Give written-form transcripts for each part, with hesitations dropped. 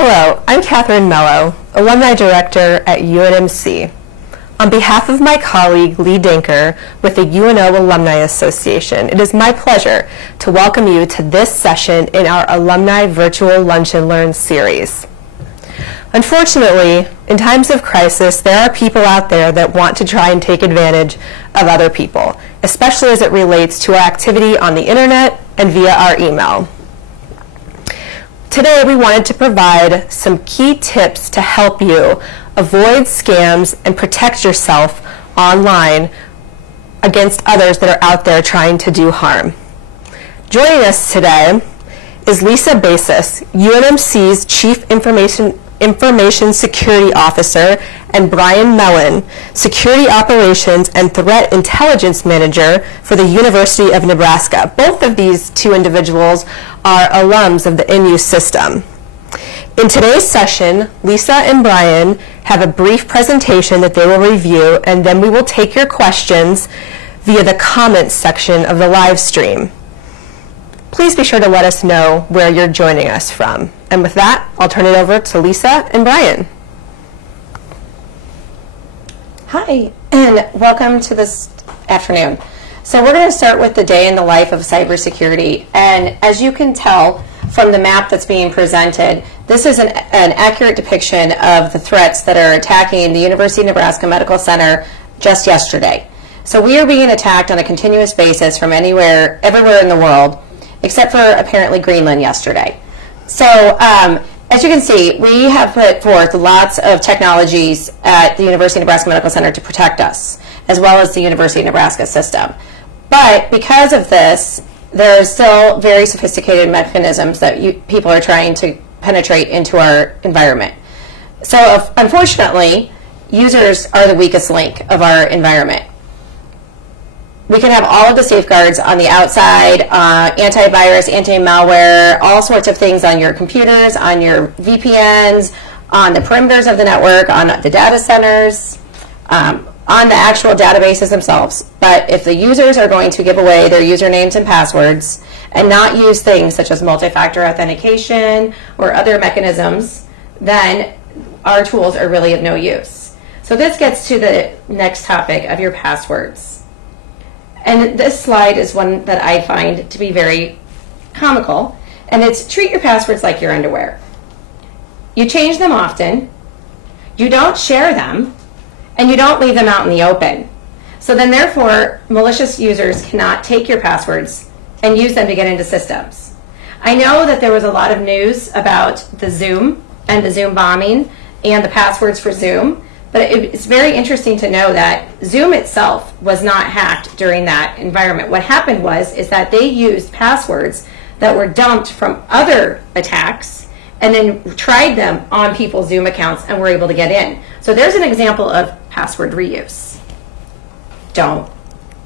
Hello, I'm Catherine Mello, Alumni Director at UNMC. On behalf of my colleague Lee Dinker with the UNO Alumni Association, it is my pleasure to welcome you to this session in our Alumni Virtual Lunch and Learn series. Unfortunately, in times of crisis, there are people out there that want to try and take advantage of other people, especially as it relates to our activity on the internet and via our email. Today, we wanted to provide some key tips to help you avoid scams and protect yourself online against others that are out there trying to do harm. Joining us today is Lisa Basis, UNMC's Chief Information Security Officer, and Brian Mellon, Security Operations and Threat Intelligence Manager for the University of Nebraska. Both of these two individuals are alums of the NU system. In today's session, Lisa and Brian have a brief presentation that they will review, and then we will take your questions via the comments section of the live stream. Please be sure to let us know where you're joining us from. And with that, I'll turn it over to Lisa and Brian. Hi, and welcome to this afternoon. So we're going to start with the day in the life of cybersecurity. And as you can tell from the map that's being presented, this is an accurate depiction of the threats that are attacking the University of Nebraska Medical Center just yesterday. So we are being attacked on a continuous basis from everywhere in the world, except for apparently Greenland yesterday. So as you can see, we have put forth lots of technologies at the University of Nebraska Medical Center to protect us, as well as the University of Nebraska system. But because of this, there are still very sophisticated mechanisms that people are trying to penetrate into our environment. So unfortunately, users are the weakest link of our environment. We can have all of the safeguards on the outside, antivirus, anti-malware, all sorts of things on your computers, on your VPNs, on the perimeters of the network, on the data centers, on the actual databases themselves. But if the users are going to give away their usernames and passwords and not use things such as multi-factor authentication or other mechanisms, then our tools are really of no use. So this gets to the next topic of your passwords. And this slide is one that I find to be very comical, and it's treat your passwords like your underwear. You change them often, you don't share them, and you don't leave them out in the open. So then therefore, malicious users cannot take your passwords and use them to get into systems. I know that there was a lot of news about the Zoom and the Zoom bombing and the passwords for Zoom. But it's very interesting to know that Zoom itself was not hacked during that environment. What happened is that they used passwords that were dumped from other attacks and then tried them on people's Zoom accounts and were able to get in. So there's an example of password reuse. Don't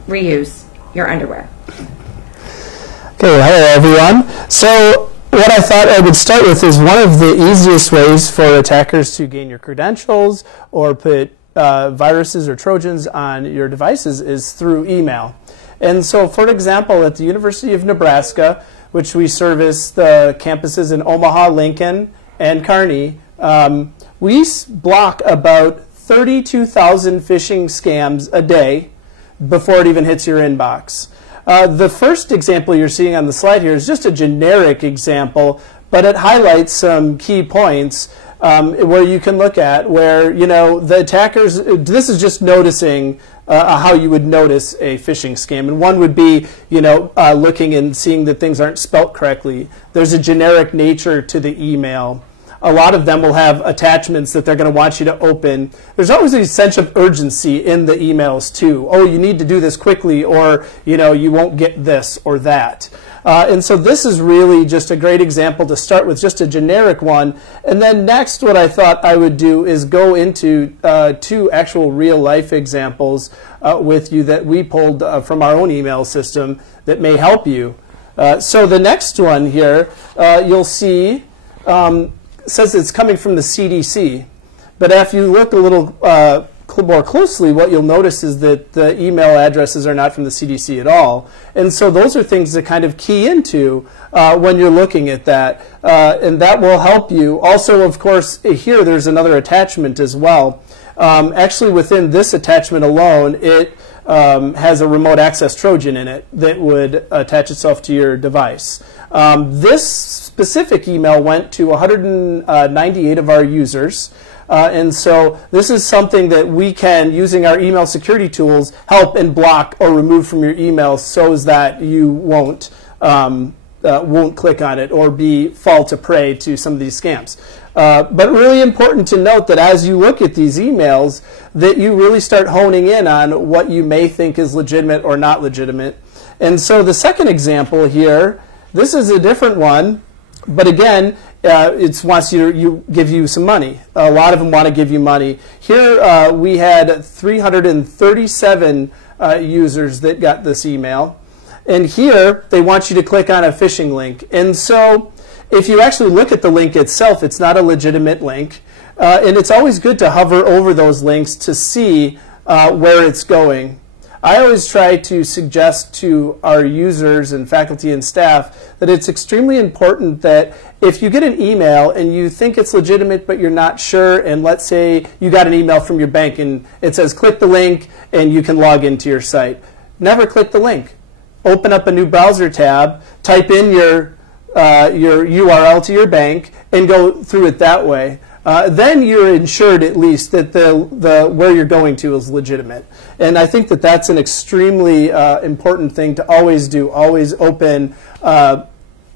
reuse your underwear. Okay, hello everyone. So what I thought I would start with is one of the easiest ways for attackers to gain your credentials or put viruses or Trojans on your devices is through email. And so, for example, at the University of Nebraska, which we service the campuses in Omaha, Lincoln, and Kearney, we block about 32,000 phishing scams a day before it even hits your inbox. The first example you're seeing on the slide here is just a generic example, but it highlights some key points where you can look at where, you know, the attackers, this is just noticing how you would notice a phishing scam. And one would be, you know, looking and seeing that things aren't spelt correctly. There's a generic nature to the email. A lot of them will have attachments that they're going to want you to open. There's always a sense of urgency in the emails too. Oh, you need to do this quickly, or you know, you won't get this or that. And so this is really just a great example to start with, just a generic one. And then next, what I thought I would do is go into two actual real-life examples with you that we pulled from our own email system that may help you. So the next one here, you'll see says it's coming from the CDC. But if you look a little more closely, what you'll notice is that the email addresses are not from the CDC at all. And so those are things to kind of key into when you're looking at that. And that will help you. Also, of course, here there's another attachment as well. Actually, within this attachment alone, it has a remote access Trojan in it that would attach itself to your device. This specific email went to 198 of our users. And so this is something that we can, using our email security tools, help and block or remove from your email so that you won't click on it or fall to prey to some of these scams. But really important to note that as you look at these emails, that you really start honing in on what you may think is legitimate or not legitimate. And so the second example here, this is a different one, but again, it wants to give you some money. A lot of them want to give you money. Here we had 337 users that got this email. And here they want you to click on a phishing link. And so if you actually look at the link itself, it's not a legitimate link. And it's always good to hover over those links to see where it's going. I always try to suggest to our users and faculty and staff that it's extremely important that if you get an email and you think it's legitimate but you're not sure, and let's say you got an email from your bank and it says click the link and you can log into your site, never click the link. Open up a new browser tab, type in your URL to your bank, and go through it that way. Then you're ensured at least that where you're going to is legitimate. And I think that that's an extremely important thing to always do. Always open a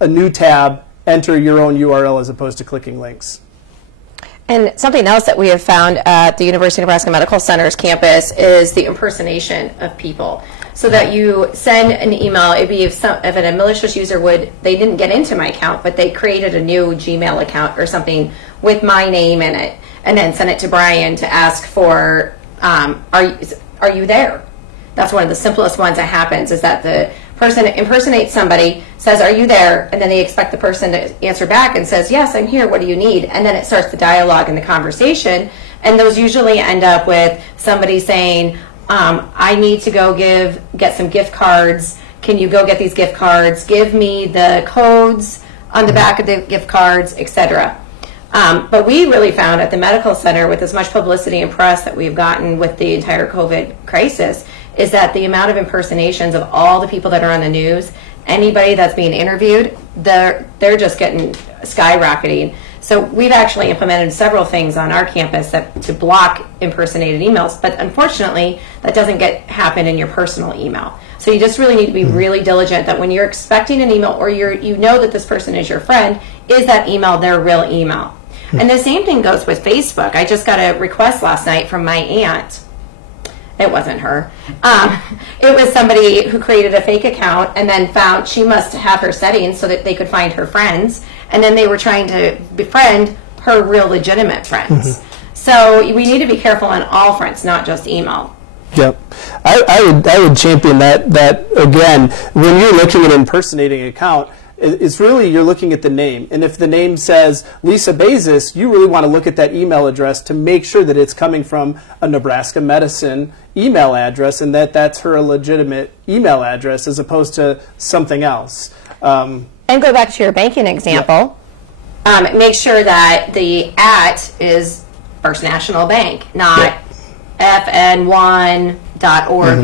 new tab, enter your own URL as opposed to clicking links. And something else that we have found at the University of Nebraska Medical Center's campus is the impersonation of people. So that you send an email, it'd be if a malicious user they didn't get into my account, but they created a new Gmail account or something with my name in it, and then send it to Brian to ask for, are you there? That's one of the simplest ones that happens, is that the person impersonates somebody, says, are you there? And then they expect the person to answer back and says, yes, I'm here, what do you need? And then it starts the dialogue and the conversation, and those usually end up with somebody saying, I need to go get some gift cards. Can you go get these gift cards? Give me the codes on the back of the gift cards, etc. But we really found at the medical center, with as much publicity and press that we've gotten with the entire COVID crisis, is that the amount of impersonations of all the people that are on the news, anybody that's being interviewed, they're just getting skyrocketing. So we've actually implemented several things on our campus to block impersonated emails, but unfortunately that doesn't happen in your personal email. So you just really need to be really diligent that when you're expecting an email, or you know that this person is your friend, is that email their real email? And the same thing goes with Facebook. I just got a request last night from my aunt. It wasn't her. It was somebody who created a fake account and then found she must have her settings so that they could find her friends. And then they were trying to befriend her real legitimate friends. So we need to be careful on all fronts, not just email. Yep. I would champion that again, when you're looking at impersonating an account, it's really, you're looking at the name. And if the name says Lisa Bezos, you really want to look at that email address to make sure that it's coming from a Nebraska Medicine email address and that that's her legitimate email address as opposed to something else. And go back to your banking example. Yeah. Make sure that the @ is First National Bank, not fn1.org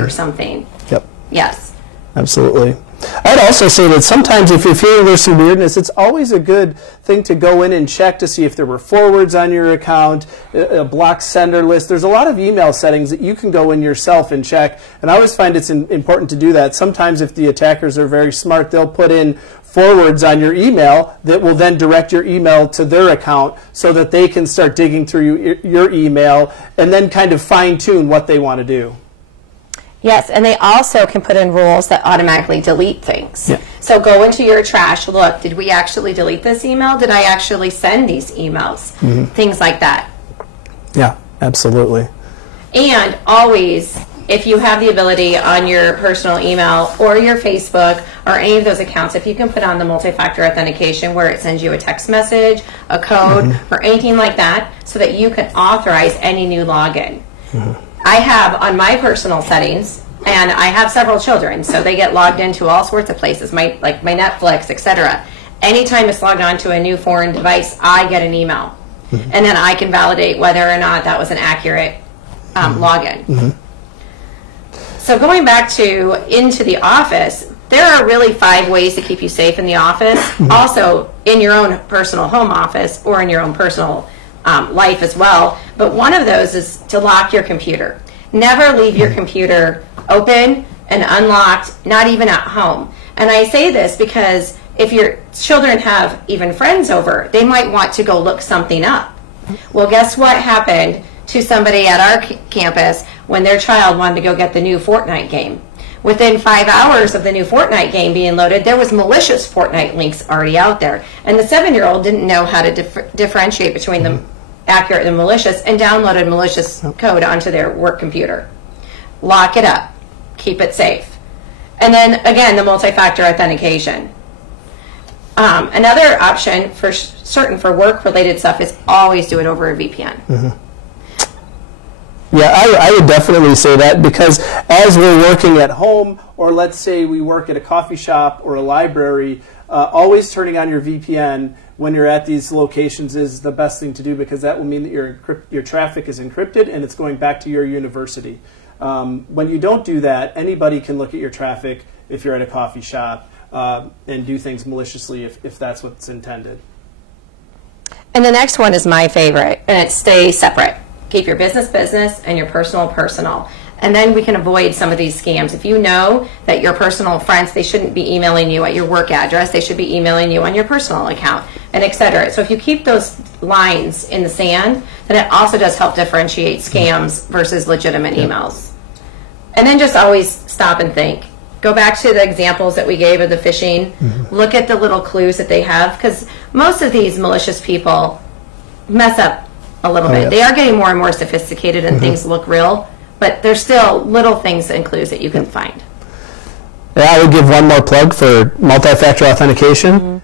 or something. Yep. Yes. Absolutely. I'd also say that sometimes if you feel there's some weirdness, it's always a good thing to go in and check to see if there were forwards on your account, a blocked sender list. There's a lot of email settings that you can go in yourself and check, and I always find it's important to do that. Sometimes if the attackers are very smart, they'll put in forwards on your email that will then direct your email to their account so that they can start digging through your email and then kind of fine-tune what they want to do. Yes, and they also can put in rules that automatically delete things. Yeah. So go into your trash, look, did we actually delete this email? Did I actually send these emails? Things like that. Yeah, absolutely. And always, if you have the ability on your personal email or your Facebook or any of those accounts, if you can put on the multi-factor authentication where it sends you a text message, a code, or anything like that, so that you can authorize any new login. I have on my personal settings, and I have several children, so they get logged into all sorts of places, like my Netflix, etc. Anytime it's logged onto a new foreign device, I get an email. And then I can validate whether or not that was an accurate login. So going back to into the office, there are really 5 ways to keep you safe in the office. Also in your own personal home office or in your own personal life as well. But one of those is to lock your computer. Never leave your computer open and unlocked, not even at home. And I say this because if your children have even friends over, they might want to go look something up. Well, guess what happened to somebody at our campus when their child wanted to go get the new Fortnite game? Within 5 hours of the new Fortnite game being loaded, there was malicious Fortnite links already out there. And the 7-year-old didn't know how to differentiate between the accurate and malicious, and downloaded malicious code onto their work computer. Lock it up. Keep it safe. And then, again, the multi-factor authentication. Another option for certain for work-related stuff is always do it over a VPN. Yeah, I would definitely say that, because as we're working at home, or let's say we work at a coffee shop or a library, always turning on your VPN when you're at these locations is the best thing to do, because that will mean that your traffic is encrypted and it's going back to your university. When you don't do that, anybody can look at your traffic if you're at a coffee shop and do things maliciously if that's what's intended. And the next one is my favorite, and it's stay separate. Keep your business business and your personal personal. And then we can avoid some of these scams. If you know that your personal friends, they shouldn't be emailing you at your work address, they should be emailing you on your personal account, and etc. So if you keep those lines in the sand, then it also does help differentiate scams versus legitimate emails. And then just always stop and think. Go back to the examples that we gave of the phishing. Look at the little clues that they have, because most of these malicious people mess up a little bit. Yes. They are getting more and more sophisticated and things look real, but there's still little things and clues that you can find. Yeah, I would give one more plug for multi-factor authentication.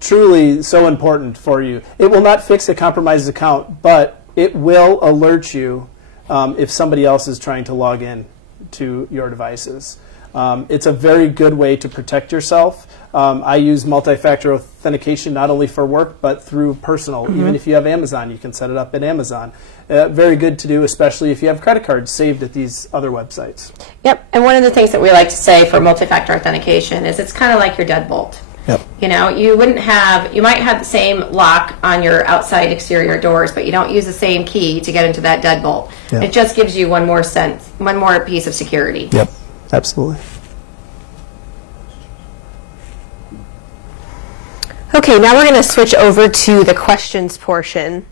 Truly so important for you. It will not fix a compromised account, but it will alert you if somebody else is trying to log in to your devices. It's a very good way to protect yourself. I use multi-factor authentication not only for work, but through personal. Even if you have Amazon, you can set it up at Amazon. Very good to do, especially if you have credit cards saved at these other websites. Yep, and one of the things that we like to say for multi-factor authentication is it's kind of like your deadbolt. Yep. You know, you might have the same lock on your outside exterior doors, but you don't use the same key to get into that deadbolt. Yep. It just gives you one more piece of security. Yep, absolutely. Okay, now we're going to switch over to the questions portion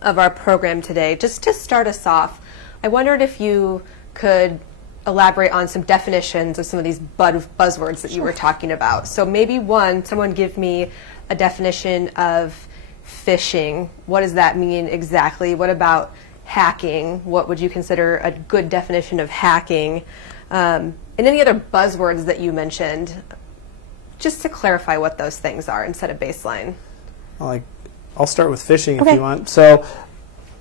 of our program today. Just to start us off, I wondered if you could elaborate on some definitions of some of these buzzwords that you were talking about. So maybe someone give me a definition of phishing. What does that mean exactly? What about hacking? What would you consider a good definition of hacking? And any other buzzwords that you mentioned, just to clarify what those things are and set a baseline. I'll start with phishing if you want. So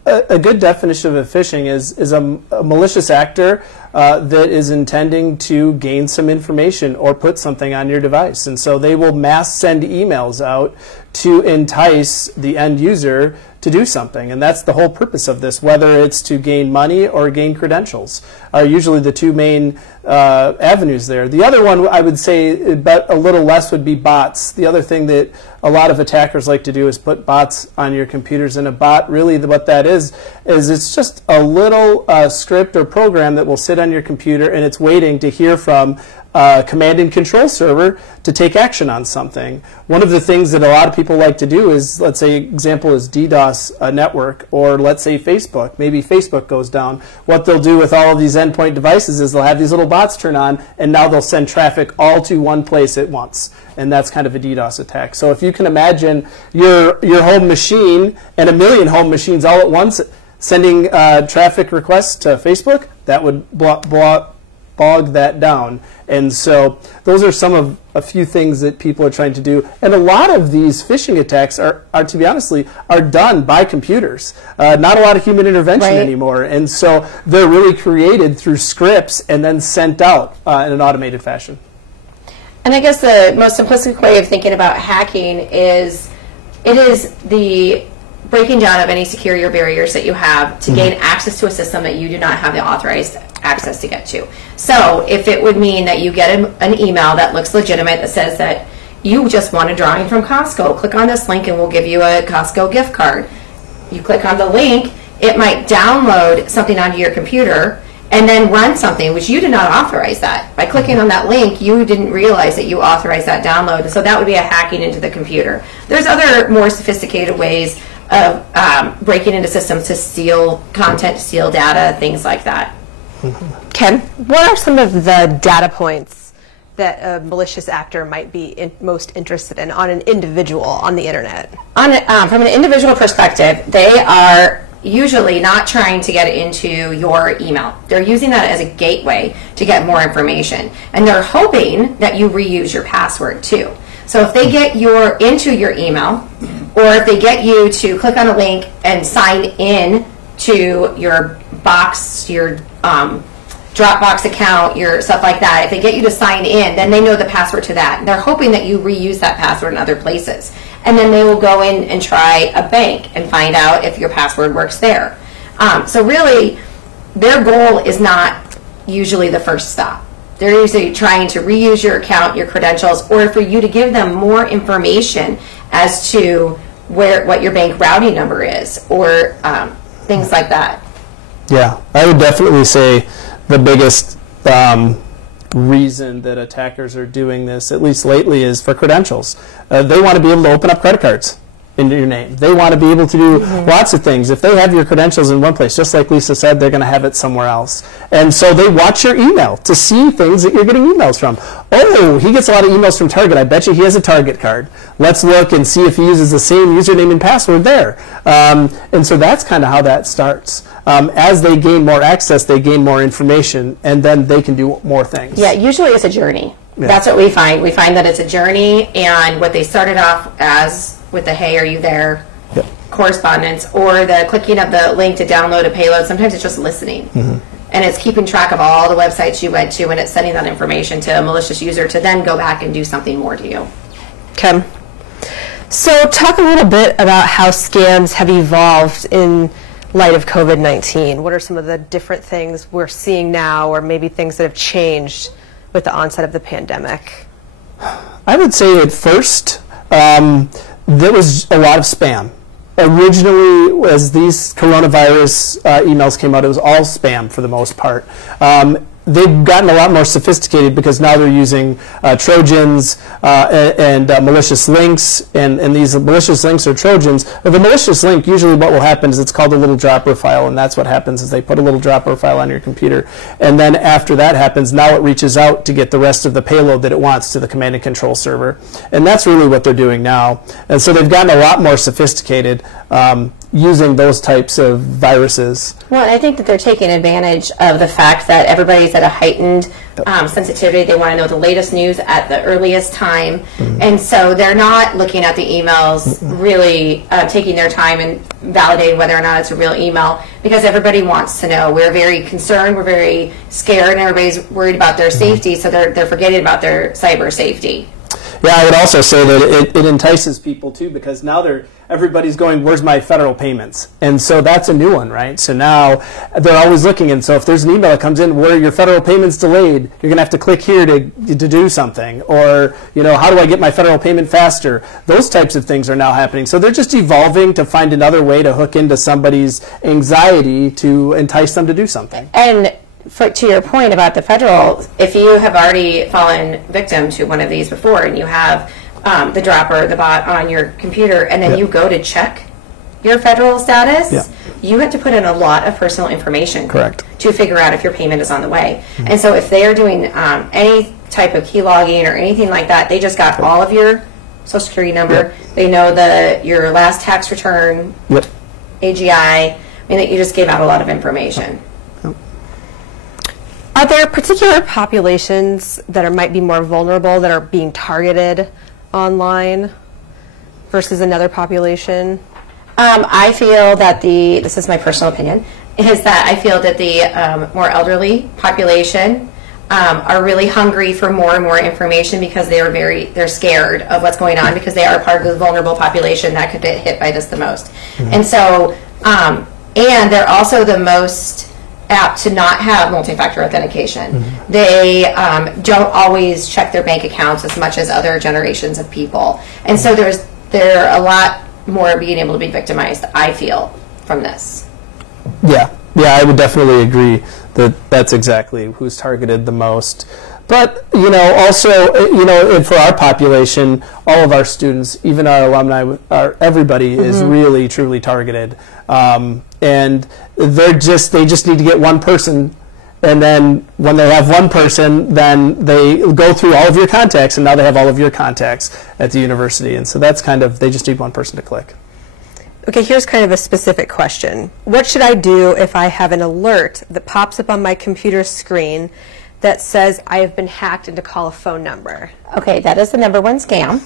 a good definition of phishing is a malicious actor that is intending to gain some information or put something on your device. And so they will mass send emails out to entice the end user to do something. And that's the whole purpose of this, whether it's to gain money or gain credentials, are usually the two main avenues there. The other one I would say, but a little less, would be bots. The other thing that a lot of attackers like to do is put bots on your computers. And a bot, really what that is it's just a little script or program that will sit on your computer, and it's waiting to hear from a command and control server to take action on something. One of the things that a lot of people like to do is, let's say, example is DDoS a network, or let's say Facebook. Maybe Facebook goes down. What they'll do with all of these endpoint devices is they'll have these little bots turn on, and now they'll send traffic all to one place at once. And that's kind of a DDoS attack. So if you can imagine your home machine and a million home machines all at once sending traffic requests to Facebook, that would blow bog that down. And so those are some of a few things that people are trying to do. And a lot of these phishing attacks are to be honestly, are done by computers. Not a lot of human intervention anymore. And so they're really created through scripts and then sent out in an automated fashion. And I guess the most simplistic way of thinking about hacking is it is the breaking down of any security or barriers that you have to gain access to a system that you do not have the authorized access to get to. So if it would mean that you get an email that looks legitimate that says that you just want a drawing from Costco, click on this link and we'll give you a Costco gift card. You click on the link, it might download something onto your computer and then run something, which you did not authorize that. By clicking on that link, you didn't realize that you authorized that download, so that would be a hacking into the computer. There's other more sophisticated ways of breaking into systems to steal content, to steal data, things like that. Ken, what are some of the data points that a malicious actor might be most interested in on an individual on the internet? From an individual perspective, they are usually not trying to get into your email. They're using that as a gateway to get more information. And they're hoping that you reuse your password too. So if they get into your email, or if they get you to click on a link and sign in to your box, your Dropbox account, your stuff like that, if they get you to sign in, then they know the password to that. They're hoping that you reuse that password in other places. And then they will go in and try a bank and find out if your password works there. So really, their goal is not usually the first stop. They're usually trying to reuse your account, your credentials, or for you to give them more information as to what your bank routing number is, or things like that. Yeah, I would definitely say the biggest reason that attackers are doing this, at least lately, is for credentials. They want to be able to open up credit cards into your name. They want to be able to do lots of things. If they have your credentials in one place, just like Lisa said, they're going to have it somewhere else. And so they watch your email to see things that you're getting emails from. Oh, he gets a lot of emails from Target. I bet you he has a Target card. Let's look and see if he uses the same username and password there. And so that's kind of how that starts. As they gain more access, they gain more information, and then they can do more things. Yeah, usually it's a journey. Yeah. That's what we find. We find that it's a journey, and what they started off as with the "Hey, are you there?" Yep. correspondence, or the clicking of the link to download a payload. Sometimes it's just listening, and it's keeping track of all the websites you went to, and it's sending that information to a malicious user to then go back and do something more to you. Okay. So talk a little bit about how scams have evolved in light of COVID-19. What are some of the different things we're seeing now, or maybe things that have changed with the onset of the pandemic? I would say at first, there was a lot of spam. Originally, as these coronavirus emails came out, it was all spam for the most part. They've gotten a lot more sophisticated because now they're using Trojans and malicious links, and these malicious links or Trojans. The malicious link, usually what will happen is it's called a little dropper file, and that's what happens is they put a little dropper file on your computer, and then after that happens, now it reaches out to get the rest of the payload that it wants to the command and control server, and that's really what they're doing now. And so they've gotten a lot more sophisticated using those types of viruses. Well, I think that they're taking advantage of the fact that everybody's at a heightened sensitivity. They want to know the latest news at the earliest time. And so they're not looking at the emails, really taking their time and validating whether or not it's a real email, because everybody wants to know. We're very concerned, we're very scared, and everybody's worried about their safety, so they're forgetting about their cyber safety. Yeah, I would also say that it entices people too, because now everybody's going, where's my federal payments? And so that's a new one, right? So now they're always looking, and so if there's an email that comes in where your federal payment's delayed, you're going to have to click here to do something. Or, you know, how do I get my federal payment faster? Those types of things are now happening. So they're just evolving to find another way to hook into somebody's anxiety to entice them to do something. And to your point about the federal, if you have already fallen victim to one of these before and you have the dropper, the bot on your computer, and then you go to check your federal status, you have to put in a lot of personal information to figure out if your payment is on the way. And so if they are doing any type of key logging or anything like that, they just got all of your social security number, they know your last tax return, AGI, I mean, that you just gave out a lot of information. Are there particular populations that might be more vulnerable that are being targeted online versus another population? I feel that this is my personal opinion, is that I feel that the more elderly population are really hungry for more and more information because they're scared of what's going on because they are part of the vulnerable population that could get hit by this the most. Mm-hmm. And so, and they're also the most apt to not have multi-factor authentication. Mm-hmm. They don't always check their bank accounts as much as other generations of people. And so they're a lot more being able to be victimized, I feel, from this. Yeah, I would definitely agree that that's exactly who's targeted the most. But, also, for our population, all of our students, even our alumni, everybody mm-hmm. is really, truly targeted. And they just need to get one person, and then when they have one person, then they go through all of your contacts, and now they have all of your contacts at the university. And so that's they just need one person to click. Okay, here's kind of a specific question. What should I do if I have an alert that pops up on my computer screen that says I have been hacked and to call a phone number? Okay, that is the number one scam,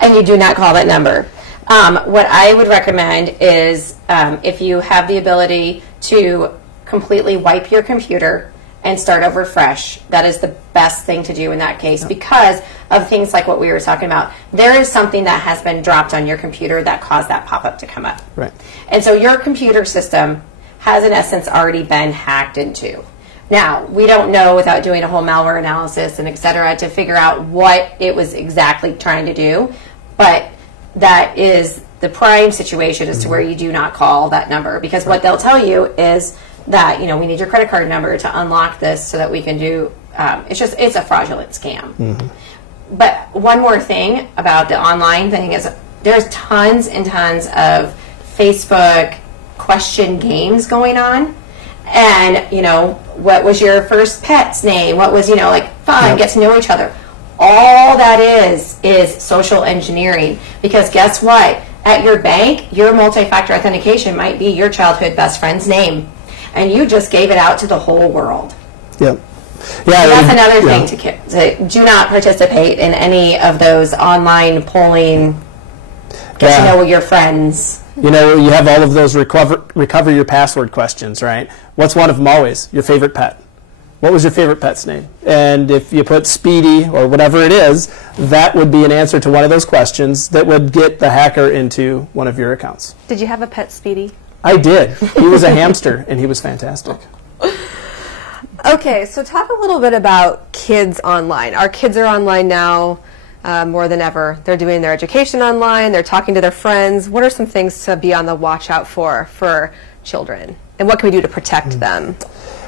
and you do not call that number. What I would recommend is if you have the ability to completely wipe your computer and start over fresh, that is the best thing to do in that case because of things like what we were talking about. There is something that has been dropped on your computer that caused that pop-up to come up. Right. And so your computer system has in essence already been hacked into. Now, we don't know without doing a whole malware analysis and et cetera to figure out what it was exactly trying to do, but that is the prime situation as to where you do not call that number because what they'll tell you is that, we need your credit card number to unlock this so that we can do, it's a fraudulent scam. Mm-hmm. But one more thing about the online thing is there's tons and tons of Facebook question games going on. And, what was your first pet's name? What was, fun, get to know each other. All that is social engineering because guess what? At your bank, your multi-factor authentication might be your childhood best friend's name. And you just gave it out to the whole world. Yep. So that's another thing to do not participate in any of those online polling, get to know your friends. You have all of those recover your password questions, right? What's one of them always? Your favorite pet. What was your favorite pet's name? And if you put Speedy or whatever it is, that would be an answer to one of those questions that would get the hacker into one of your accounts. Did you have a pet, Speedy? I did. He was a hamster, and he was fantastic. Okay, so talk a little bit about kids online. Our kids are online now more than ever. They're doing their education online. They're talking to their friends. What are some things to be on the watch out for children? And what can we do to protect them?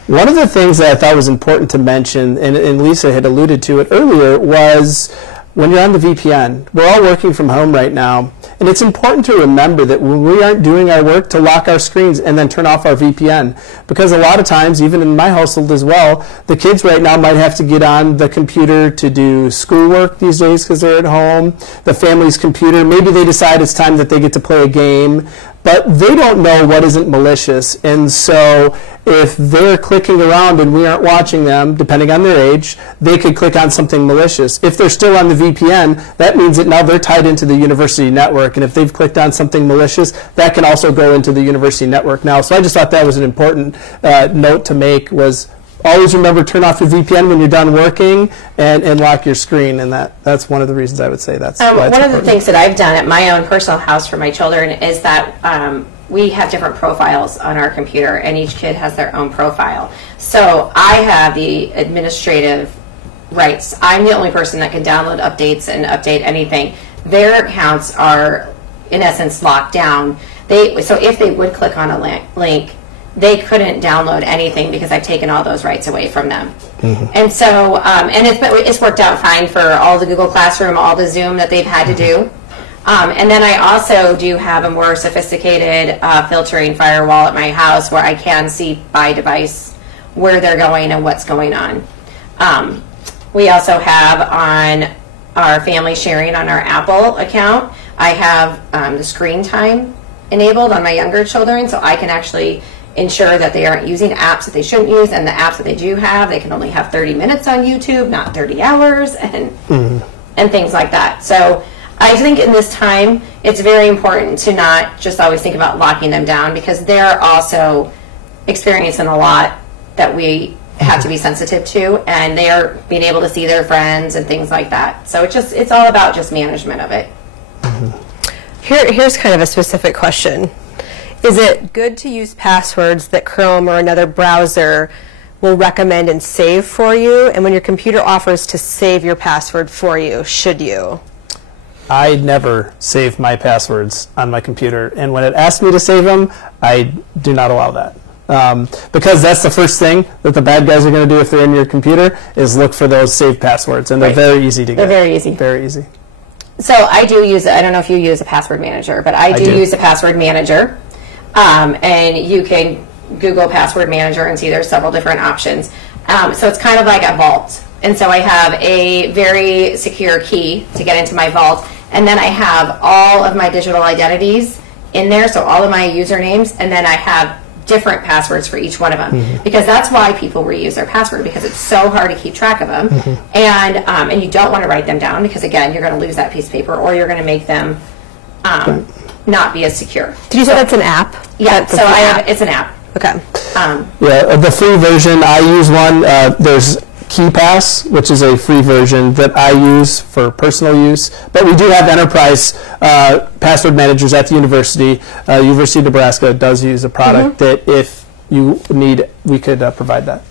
One of the things that I thought was important to mention, and Lisa had alluded to it earlier, was when you're on the VPN. We're all working from home right now, and it's important to remember that when we aren't doing our work to lock our screens and then turn off our VPN. Because a lot of times, even in my household as well, the kids right now might have to get on the computer to do schoolwork these days because they're at home, the family's computer. Maybe they decide it's time that they get to play a game, but they don't know what isn't malicious. And so if they're clicking around and we aren't watching them, depending on their age, they could click on something malicious. If they're still on the VPN, that means that now they're tied into the university network. And if they've clicked on something malicious, that can also go into the university network now. So I just thought that was an important note to make, was always remember turn off your VPN when you're done working and lock your screen. And that's one of the reasons I would say that's why it's one of the things that I've done at my own personal house for my children is that we have different profiles on our computer, and each kid has their own profile. So I have the administrative rights. I'm the only person that can download updates and update anything. Their accounts are, in essence, locked down. So if they would click on a link, they couldn't download anything because I've taken all those rights away from them. Mm-hmm. And so, and it's worked out fine for all the Google Classroom, all the Zoom that they've had to do. And then I also do have a more sophisticated filtering firewall at my house where I can see by device where they're going and what's going on. We also have on our family sharing on our Apple account, I have the screen time enabled on my younger children, so I can actually ensure that they aren't using apps that they shouldn't use, and the apps that they do have, they can only have 30 minutes on YouTube, not 30 hours, and things like that. So I think in this time, it's very important to not just always think about locking them down, because they're also experiencing a lot that we have to be sensitive to, and they are being able to see their friends and things like that. So it's all about just management of it. Here's kind of a specific question. Is it good to use passwords that Chrome or another browser will recommend and save for you? And when your computer offers to save your password for you, should you? I never save my passwords on my computer, and when it asks me to save them, I do not allow that. Because that's the first thing that the bad guys are going to do if they're in your computer, is look for those saved passwords, and they're very easy to get. They're very easy. Very easy. So I do use, I don't know if you use a password manager, but I do use a password manager. And you can Google password manager and see there's several different options. So it's kind of like a vault. And so I have a very secure key to get into my vault. And then I have all of my digital identities in there, so all of my usernames, and then I have different passwords for each one of them. Because that's why people reuse their password, because it's so hard to keep track of them. And you don't want to write them down, because again, you're going to lose that piece of paper, or you're going to make them not be as secure. Did you say that's an app? Yeah, so it's an app. Okay. Yeah, the free version, I use one. There's KeyPass, which is a free version that I use for personal use. But we do have enterprise password managers at the university. University of Nebraska does use a product that if you need, we could provide that.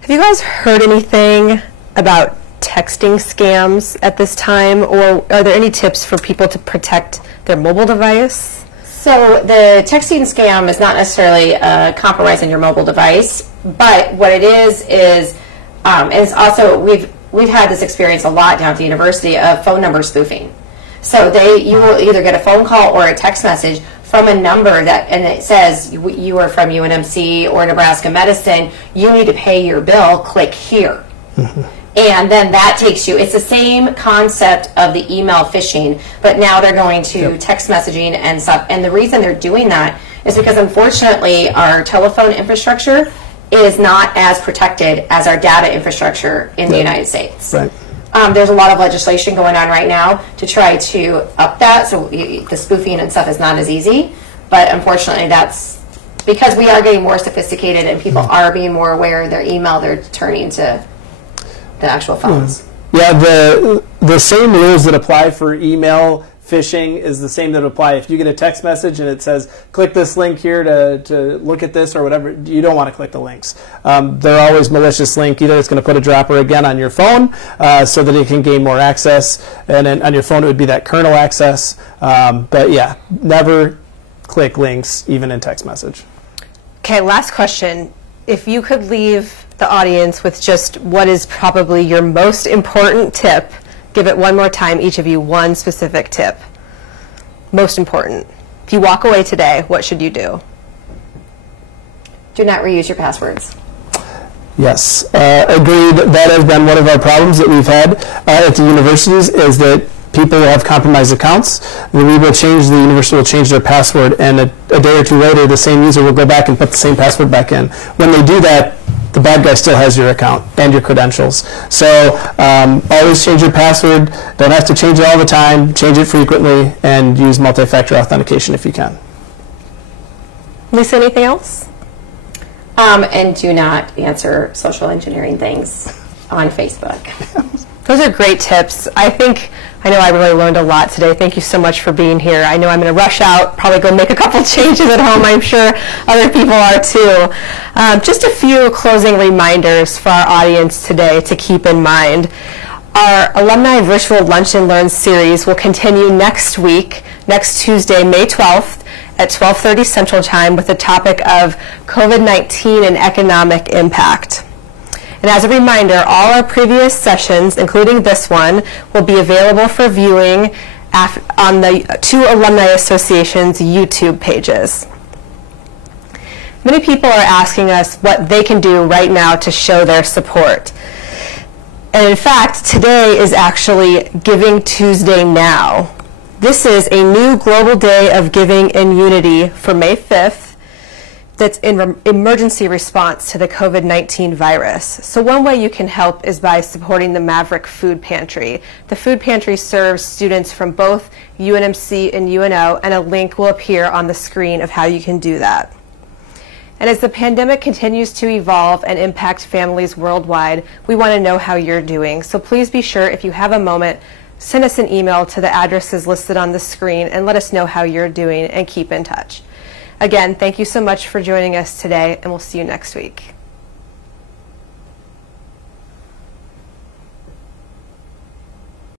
Have you guys heard anything about texting scams at this time, or are there any tips for people to protect their mobile device? So the texting scam is not necessarily compromising your mobile device, but what it is it's also, we've had this experience a lot down at the university of phone number spoofing. So you will either get a phone call or a text message from a number and it says you are from UNMC or Nebraska Medicine, you need to pay your bill, click here. And then that takes you, it's the same concept of the email phishing, but now they're going to text messaging and stuff. And the reason they're doing that is because unfortunately our telephone infrastructure is not as protected as our data infrastructure in the United States. Right. There's a lot of legislation going on right now to try to up that, so the spoofing and stuff is not as easy. But unfortunately, that's because we are getting more sophisticated and people are being more aware of their email, they're turning to the actual phones. Yeah, the same rules that apply for email phishing is the same that apply if you get a text message and it says click this link here to look at this or whatever. You don't want to click the links. They're always malicious link. Either it's going to put a dropper again on your phone so that it can gain more access, and then on your phone it would be that kernel access. But yeah, never click links even in text message. Okay, last question. If you could leave the audience with just what is probably your most important tip, give it one more time, each of you, one specific tip. Most important. If you walk away today, what should you do? Do not reuse your passwords. Yes, agreed. That has been one of our problems that we've had at the universities, is that people have compromised accounts. The university will change their password, and a day or two later, the same user will go back and put the same password back in. When they do that, the bad guy still has your account and your credentials. So always change your password. Don't have to change it all the time. Change it frequently, and use multi-factor authentication if you can. Lisa, anything else? And do not answer social engineering things on Facebook. Those are great tips. I know I really learned a lot today. Thank you so much for being here. I know I'm going to rush out, probably go make a couple changes at home. I'm sure other people are too. Just a few closing reminders for our audience today to keep in mind. Our Alumni Virtual Lunch and Learn series will continue next week, next Tuesday, May 12th at 12:30 Central Time, with the topic of COVID-19 and economic impact. And as a reminder, all our previous sessions, including this one, will be available for viewing on the two Alumni Association's YouTube pages. Many people are asking us what they can do right now to show their support. And in fact, today is actually Giving Tuesday Now. This is a new global day of giving and unity for May 5th. that's in emergency response to the COVID-19 virus. So one way you can help is by supporting the Maverick Food Pantry. The food pantry serves students from both UNMC and UNO, and a link will appear on the screen of how you can do that. And as the pandemic continues to evolve and impact families worldwide, we want to know how you're doing. So please be sure, if you have a moment, send us an email to the addresses listed on the screen and let us know how you're doing, and keep in touch. Again, thank you so much for joining us today, and we'll see you next week.